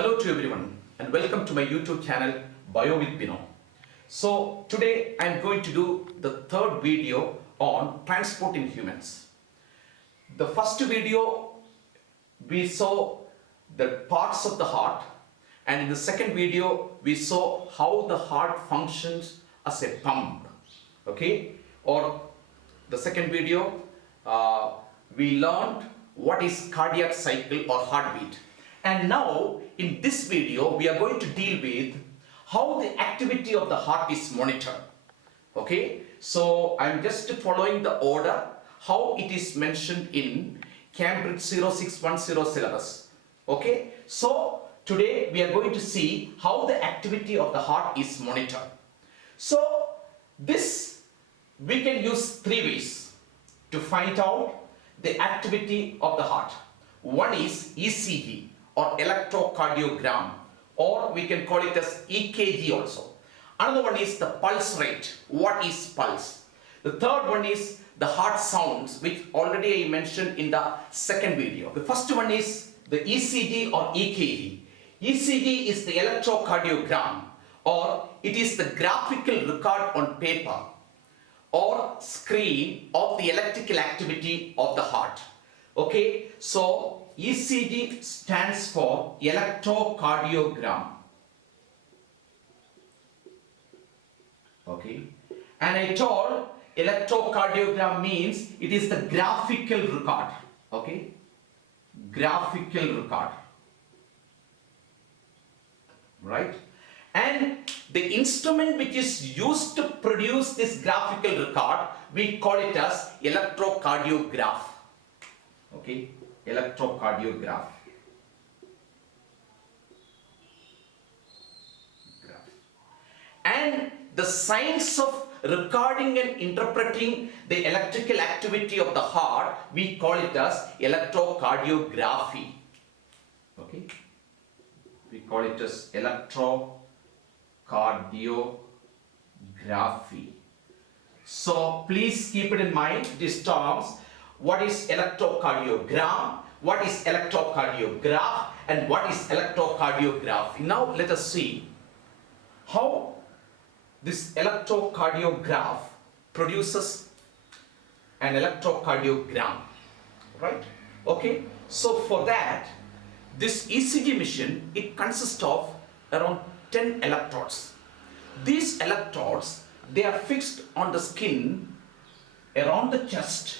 Hello to everyone and welcome to my YouTube channel Bio with Bino. So today I am going to do the third video on transport in humans. The first video we saw the parts of the heart, and in the second video we saw how the heart functions as a pump. Okay, or the second video we learned what is cardiac cycle or heartbeat. And now in this video we are going to deal with how the activity of the heart is monitored. Okay, so I'm just following the order how it is mentioned in Cambridge 0610 syllabus. Okay, so today we are going to see how the activity of the heart is monitored. So this we can use three ways to find out the activity of the heart. One is ECG or electrocardiogram, or we can call it as EKG also. Another one is the pulse rate. What is pulse? The third one is the heart sounds, which already I mentioned in the second video. The first one is the ECG or EKG. ECG is the electrocardiogram, or it is the graphical record on paper or screen of the electrical activity of the heart. Okay, so ECG stands for electrocardiogram. Okay, and I told electrocardiogram means it is the graphical record. Okay, graphical record, right? And the instrument which is used to produce this graphical record, we call it as electrocardiograph. Okay, electrocardiograph. And the science of recording and interpreting the electrical activity of the heart, we call it as electrocardiography. Okay, we call it as electrocardiography. So please keep it in mind, these terms. What is electrocardiogram, what is electrocardiograph, and what is electrocardiography. Now let us see how this electrocardiograph produces an electrocardiogram, right? Okay, so for that, this ECG machine, it consists of around 10 electrodes. These electrodes, they are fixed on the skin, around the chest,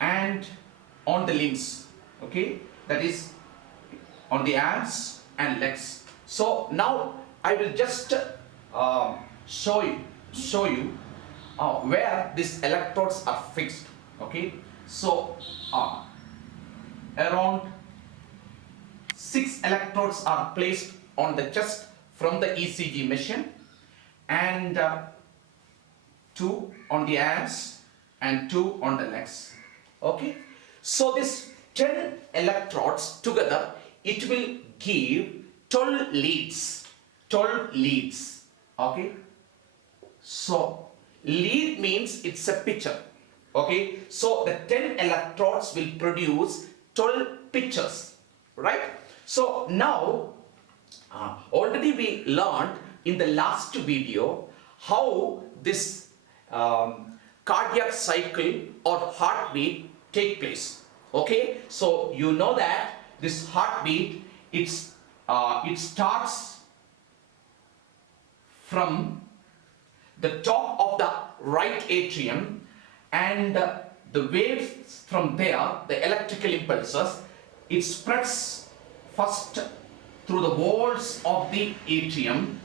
and on the limbs. Okay, that is on the arms and legs. So now I will just show you where these electrodes are fixed. Okay, so around 6 electrodes are placed on the chest from the ECG machine, and 2 on the arms and 2 on the legs. Okay, so this 10 electrodes together, it will give 12 leads. 12 leads. Okay, so lead means it's a picture. Okay, so the 10 electrodes will produce 12 pictures, right? So now already we learned in the last video how this cardiac cycle or heartbeat take place. Okay, so you know that this heartbeat, it starts from the top of the right atrium, and the waves from there, the electrical impulses, it spreads first through the walls of the atrium,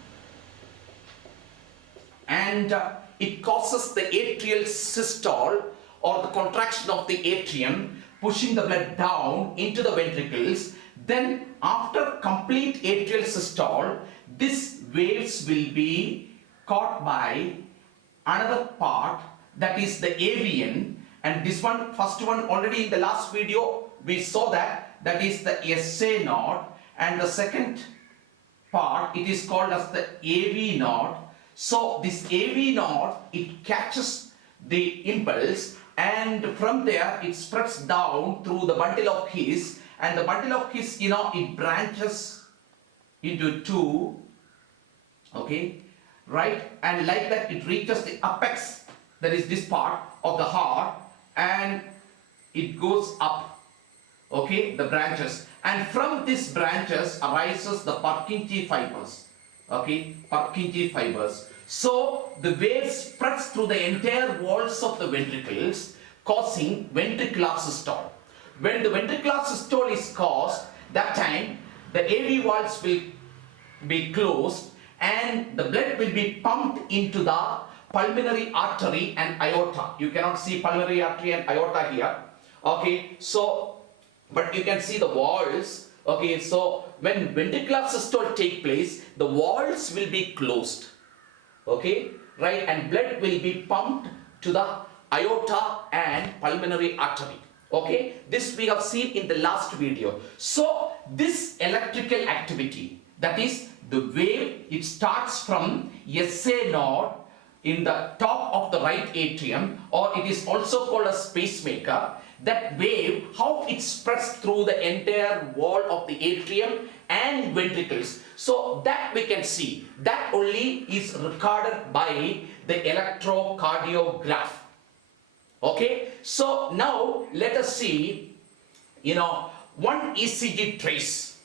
and it causes the atrial systole or the contraction of the atrium, pushing the blood down into the ventricles. Then after complete atrial systole, these waves will be caught by another part, that is the AVN, and this one, first one, already in the last video we saw that is the SA node, and the second part, it is called as the AV node. So this AV node, it catches the impulse, and from there it spreads down through the bundle of His, and the bundle of His, it branches into 2, okay, right, and like that it reaches the apex, that is this part of the heart, and it goes up, okay, the branches, and from these branches arises the Purkinje fibers, okay, Purkinje fibers. So the wave spreads through the entire walls of the ventricles, causing ventricular systole. When the ventricular systole is caused, that time the AV valves will be closed and the blood will be pumped into the pulmonary artery and aorta. You cannot see pulmonary artery and aorta here, okay, so but you can see the walls, okay, so when ventricular systole take place, the walls will be closed, okay, right, and blood will be pumped to the aorta and pulmonary artery, okay. This we have seen in the last video. So this electrical activity, that is the wave, it starts from SA node in the top of the right atrium, or it is also called a pacemaker. That wave, how it spreads through the entire wall of the atrium and ventricles. So that we can see, that only is recorded by the electrocardiogram. Okay, so now let us see, one ECG trace,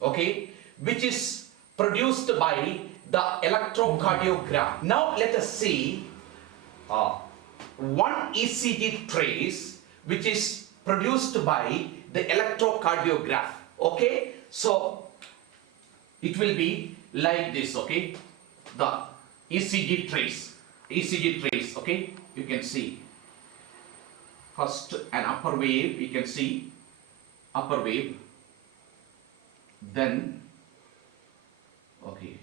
okay, which is produced by the electrocardiogram. Now let us see one ECG trace which is produced by the electrocardiogram, okay. So it will be like this, okay, the ECG trace, okay, you can see first an upper wave, you can see upper wave, then okay,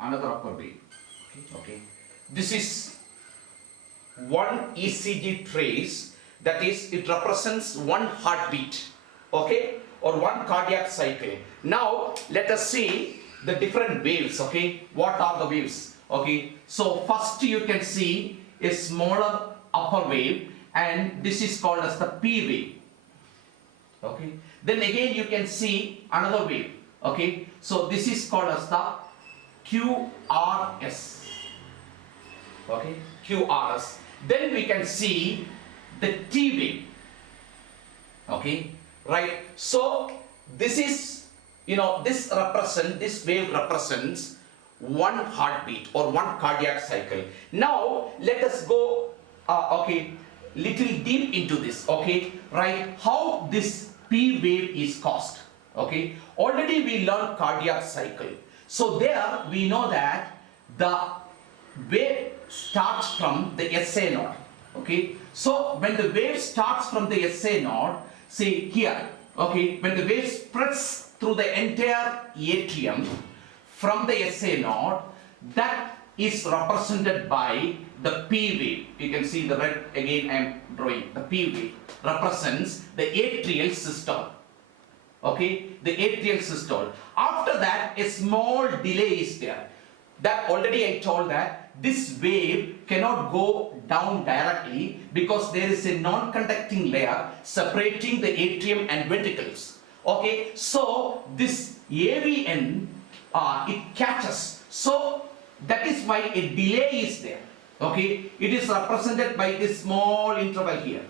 another upper wave, okay. This is one ECG trace, that is it represents one heartbeat, okay, or one cardiac cycle. Now let us see the different waves, okay. What are the waves, okay. So first you can see a smaller upper wave, and this is called as the P wave, okay. Then again you can see another wave, okay. So this is called as the QRS, okay, QRS. Then we can see the T wave, okay, right. So this is, this wave represents one heartbeat or one cardiac cycle. Now let us go okay, little deep into this, okay, right, how this P wave is caused, okay. Already we learned cardiac cycle. So there we know that the wave starts from the SA node, okay. So when the wave starts from the SA node, see here, okay, when the wave spreads through the entire atrium from the SA node, that is represented by the P wave. You can see the red, again I am drawing, the P wave represents the atrial systole, okay, the atrial systole. After that a small delay is there. That already I told that this wave cannot go down directly because there is a non-conducting layer separating the atrium and ventricles, okay. So this AVN it catches, so that is why a delay is there, okay. It is represented by this small interval here,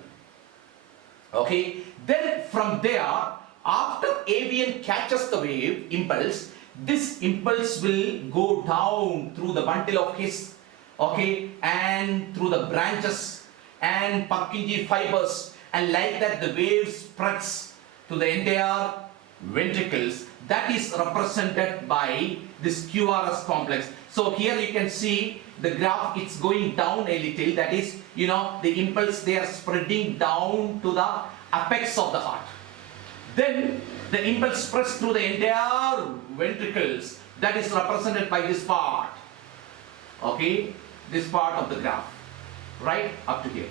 okay. Then from there, after AVN catches the wave impulse, this impulse will go down through the bundle of His, okay, and through the branches and Purkinje fibers, and like that the wave spreads to the entire ventricles. That is represented by this QRS complex. So here you can see the graph, it's going down a little, that is, the impulse, they are spreading down to the apex of the heart. Then the impulse spreads through the entire ventricles, that is represented by this part, okay, this part of the graph, right, up to here,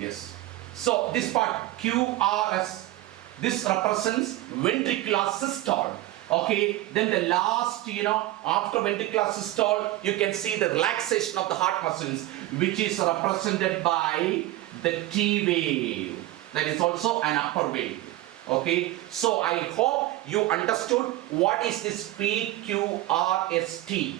yes. So this part QRS, this represents ventricular systole, okay. Then the last, after ventricular systole, you can see the relaxation of the heart muscles, which is represented by the T wave. That is also an upper wave. Okay, so I hope you understood what is this PQRST.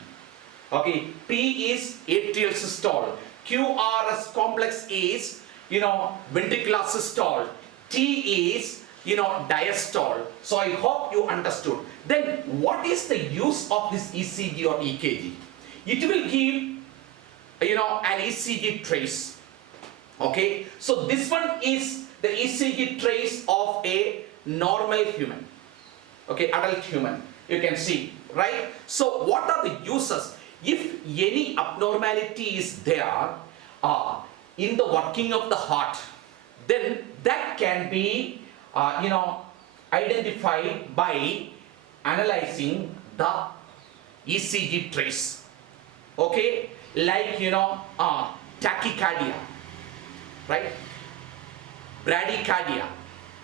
Okay, P is atrial systole, QRS complex is ventricular systole, T is diastole. So I hope you understood. Then what is the use of this ECG or EKG? It will give an ECG trace. Okay, so this one is the ECG trace of a normal human, okay, adult human. You can see, right? So what are the uses? If any abnormality is there in the working of the heart, then that can be identified by analyzing the ECG trace. Okay, like tachycardia, right? Bradycardia,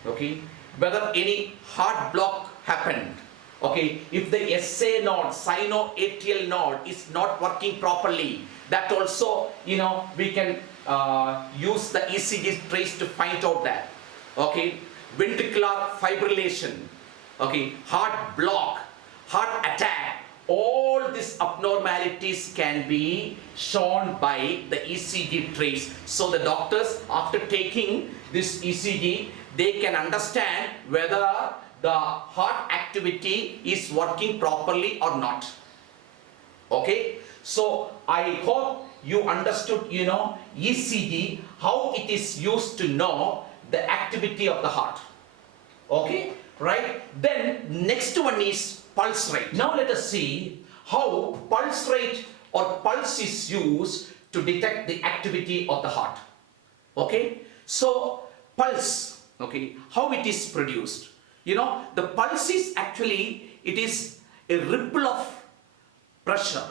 okay? Whether any heart block happened, okay? If the SA node, sinoatrial node is not working properly, that also, we can use the ECG trace to find out that, okay? Ventricular fibrillation, okay? Heart block, heart attack, all these abnormalities can be shown by the ECG trace. So the doctors, after taking this ECG, they can understand whether the heart activity is working properly or not. Okay, so I hope you understood ECG, how it is used to know the activity of the heart. Okay, right? Then next one is pulse rate. Now let us see how pulse rate or pulse is used to detect the activity of the heart. Okay, so pulse, okay, how it is produced. The pulse is actually, it is a ripple of pressure,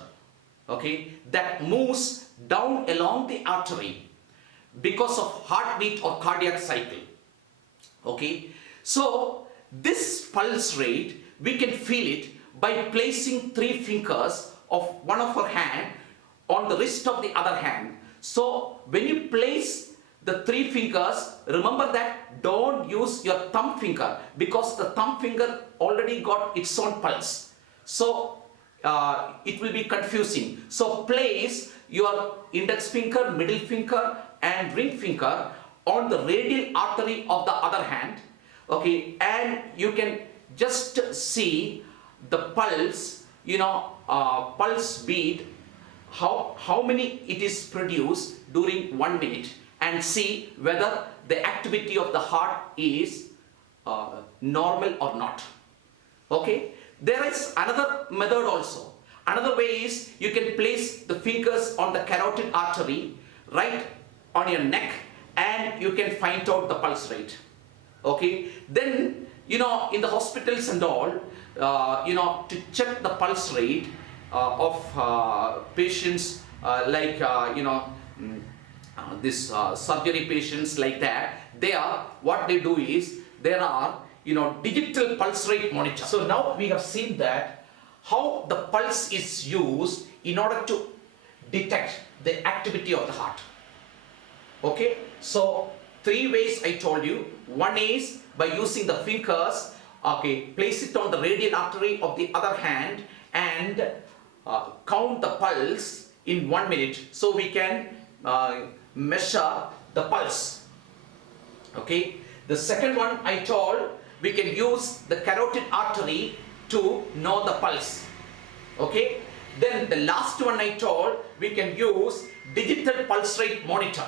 okay, that moves down along the artery because of heartbeat or cardiac cycle. Okay, so this pulse rate, we can feel it by placing 3 fingers of one of our hand on the wrist of the other hand. So when you place the 3 fingers, remember that don't use your thumb finger, because the thumb finger already got its own pulse. So it will be confusing. So place your index finger, middle finger and ring finger on the radial artery of the other hand. Okay, and you can just see the pulse, pulse beat, how many it is produced during 1 minute, and see whether the activity of the heart is normal or not. Okay, there is another method also. Another way is you can place the fingers on the carotid artery right on your neck, and you can find out the pulse rate. Okay, then in the hospitals and all, to check the pulse rate of patients like this surgery patients like that, what they do is there are digital pulse rate monitor. So now we have seen that how the pulse is used in order to detect the activity of the heart. Okay, so 3 ways I told you. One is by using the fingers, okay, place it on the radial artery of the other hand and count the pulse in 1 minute, so we can measure the pulse. Okay, the second one I told, we can use the carotid artery to know the pulse. Okay, then the last one I told, we can use digital pulse rate monitor.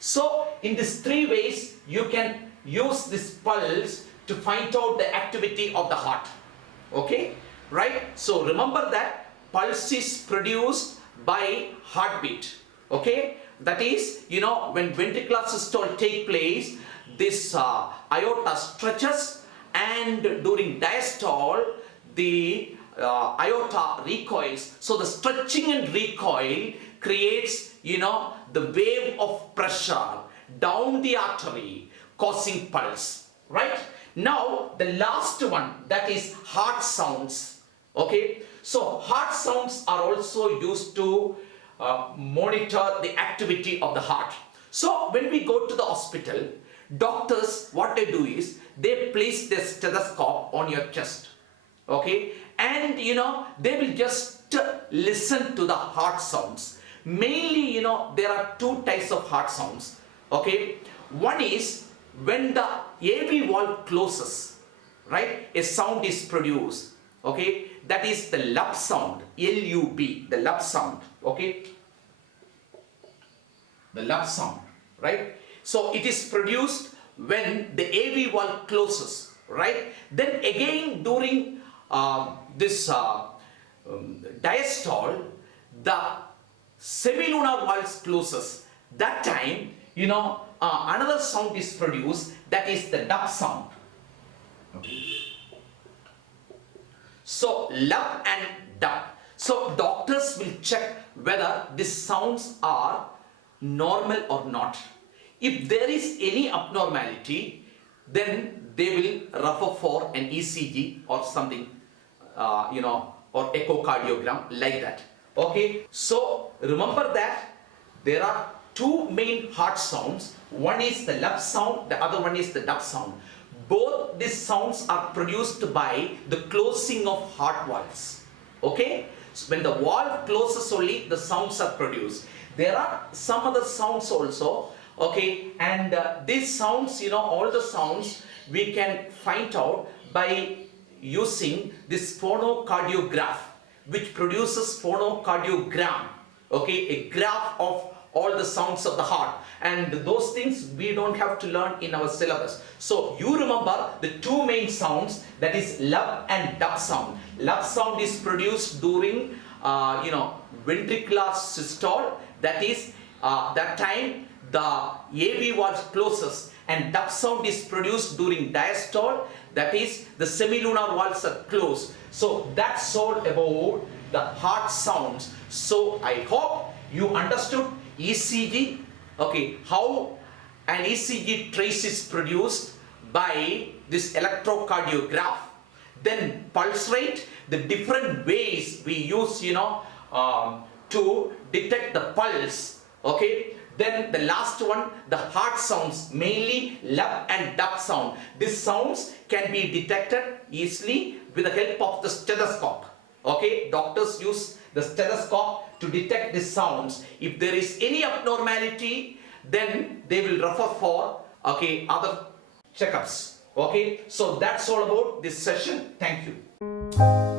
So in these 3 ways you can use this pulse to find out the activity of the heart. Okay, right? So remember that pulse is produced by heartbeat. Okay, that is, when ventricular systole take place, this aorta stretches, and during diastole the aorta recoils. So the stretching and recoil creates the wave of pressure down the artery, causing pulse. Right? Now the last one, that is heart sounds. Okay, so heart sounds are also used to monitor the activity of the heart. So when we go to the hospital, doctors, what they do is they place their stethoscope on your chest, okay, and they will just listen to the heart sounds. Mainly, there are two types of heart sounds, okay. One is when the AV valve closes, right, a sound is produced, okay, that is the lub sound, L-U-B, the lub sound, okay, the lub sound, right. So it is produced when the AV valve closes, right. Then again during this diastole, the semilunar valve closes. That time, another sound is produced, that is the dub sound. Okay. So lub and dub. So doctors will check whether these sounds are normal or not. If there is any abnormality, then they will refer for an ECG or something, or echocardiogram, like that. Okay. So remember that there are two main heart sounds. One is the lub sound, the other one is the dub sound. Both these sounds are produced by the closing of heart valves. Okay. So when the valve closes only, the sounds are produced. There are some other sounds also, okay, and these sounds, all the sounds we can find out by using this phonocardiograph, which produces phonocardiogram, okay, a graph of all the sounds of the heart, and those things we don't have to learn in our syllabus. So you remember the two main sounds, that is lub and dub sound. Lub sound is produced during ventricular systole, that is that time the AV valve closes, and dub sound is produced during diastole, that is the semilunar valves are closed. So that's all about the heart sounds. So I hope you understood ECG, okay, how an ECG trace is produced by this electrocardiograph. Then pulse rate, the different ways we use, to detect the pulse, okay. Then the last one, the heart sounds, mainly lub and dub sound. These sounds can be detected easily with the help of the stethoscope, okay. Doctors use the stethoscope to detect these sounds. If there is any abnormality, then they will refer for, okay, other checkups, okay. So that's all about this session. Thank you.